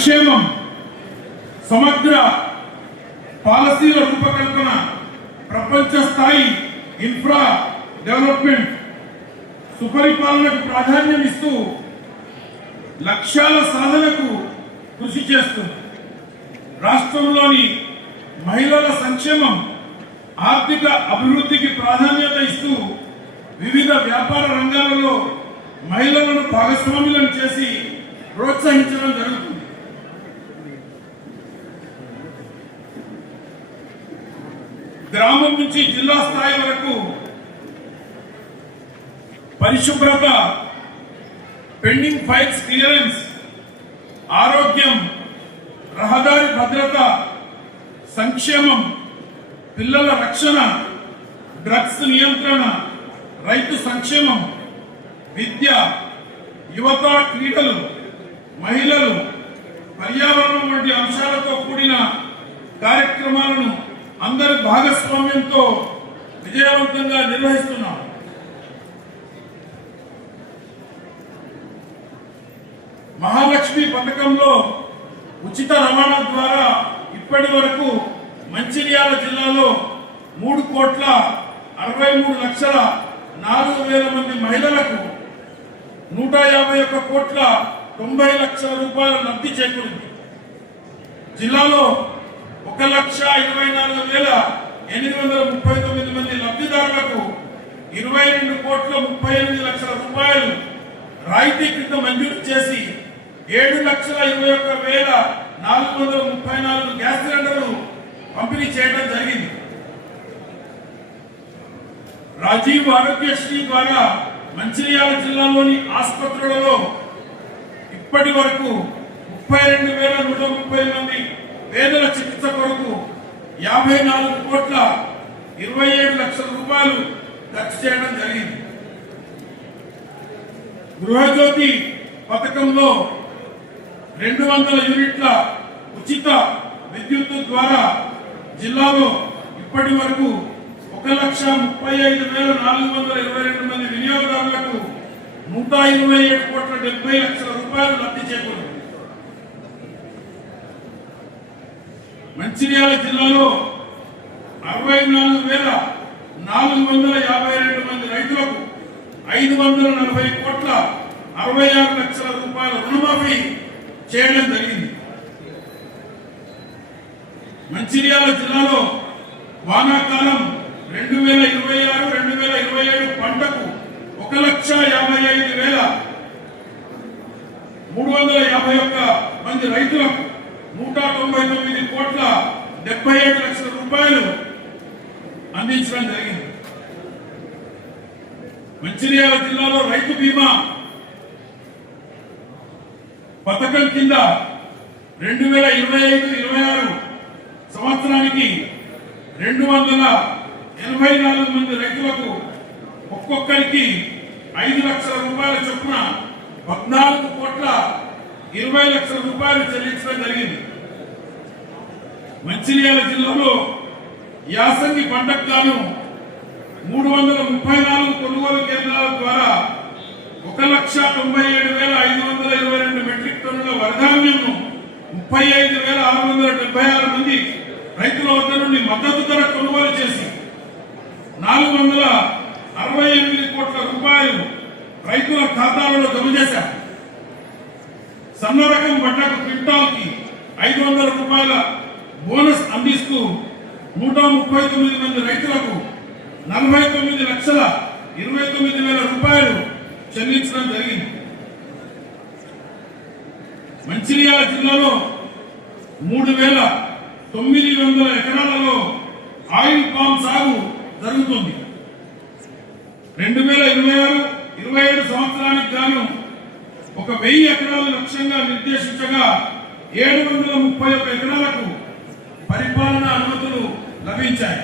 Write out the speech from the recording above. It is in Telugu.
సంక్షేమం, సమగ్ర పాలసీల రూపకల్పన, ప్రపంచ స్థాయి ఇన్ఫ్రా డెవలప్మెంట్, సుపరిపాలనకు ప్రాధాన్యం ఇస్తూ లక్ష్యాల సాధనకు కృషి చేస్తుంది. రాష్ట్రంలోని మహిళల సంక్షేమం, ఆర్థిక అభివృద్ధికి ప్రాధాన్యత ఇస్తూ వివిధ వ్యాపార రంగాలలో మహిళలను భాగస్వాములను చేసి ప్రోత్సహించడం జరుగుతుంది. గ్రామం నుంచి జిల్లా స్థాయి వరకు పరిశుభ్రత, పెండింగ్ ఫైల్స్ క్లియరెన్స్, ఆరోగ్యం, రహదారి భద్రత, సంక్షేమం, పిల్లల రక్షణ, డ్రగ్స్ నియంత్రణ, రైతు సంక్షేమం, విద్య, యువత, క్రీడలు, మహిళలు, పర్యావరణం వంటి అంశాలతో కూడిన కార్యక్రమాలను అందరి భాగస్వామ్యంతో విజయవంతంగా నిర్వహిస్తున్నాం. మహాలక్ష్మి పథకంలో ఉచిత రవాణా ద్వారా ఇప్పటి వరకు మంచిర్యాల జిల్లాలో 3,63,04,000 మంది మహిళలకు 151,90,00,000 రూపాయల లబ్ధి చేకూరింది. జిల్లాలో 1,24,839 మంది లబ్ధిదారులకు 22,38,00,000 రూపాయలు రాయితీ కింద మంజూరు చేసి 7,21,434 గ్యాస్ సిలిండర్లు పంపిణీ చేయడం జరిగింది. రాజీవ్ ఆరోగ్యశ్రీ ద్వారా మంచిర్యాల జిల్లాలోని ఆసుపత్రులలో ఇప్పటి వరకు 32,130 మంది పేదల చికిత్స కొరకు 54,27,00,000 రూపాయలు ఖర్చు చేయడం జరిగింది. గృహజ్యోతి పథకంలో 200 యూనిట్ల ఉచిత విద్యుత్ ద్వారా జిల్లాలో ఇప్పటి వరకు 1,35,422 మంది వినియోగదారులకు 127,70,00,000 రూపాయలు లబ్ధి చేకూరింది. మంచిర్యాల జిల్లాలో 64,452 మంది రైతులకు 540,66,00,000 రూపాయల రుణమాఫీ చేయడం జరిగింది. మంచిర్యాల జిల్లాలో వానాకాలం 2026-2027 పంటకు 1,55,351 మంది రైతులకు 199,77,00,000 రూపాయలు అందించడం జరిగింది. మంచిర్యాల జిల్లాలో రైతు బీమా పథకం కింద 2025-26 సంవత్సరానికి 284 మంది రైతులకు ఒక్కొక్కరికి 5 లక్షల రూపాయల చొప్పున 14,20,00,000 రూపాయలు చెల్లించడం జరిగింది. మంచిర్యాల జిల్లాలో యాసంగి పంటకు గాను 334 కొనుగోలు కేంద్రాల ద్వారా 1,97,522 మెట్రిక్ టన్నుల వరిధాన్యంను 35,676 మంది రైతుల వద్ద నుండి మద్దతు ధర కొనుగోలు చేసి 468 కోట్ల రూపాయలు రైతుల ఖాతాలలో జమ చేశారు. సన్న రకం పంటకు క్వింటాల్కి 500 రూపాయల బోనస్ అందిస్తూ 139 మంది రైతులకు 49,29,000 రూపాయలు చెల్లించడం జరిగింది. మంచిర్యాల జిల్లాలో 3,900 ఎకరాలలో ఆయిల్ పామ్ సాగు జరుగుతుంది. 2026-27 సంవత్సరానికి గాను 1,000 ఎకరాల లక్ష్యంగా నిర్దేశించగా 731 ఎకరాలకు పరిపాలనా అనుమతులు లభించాయి.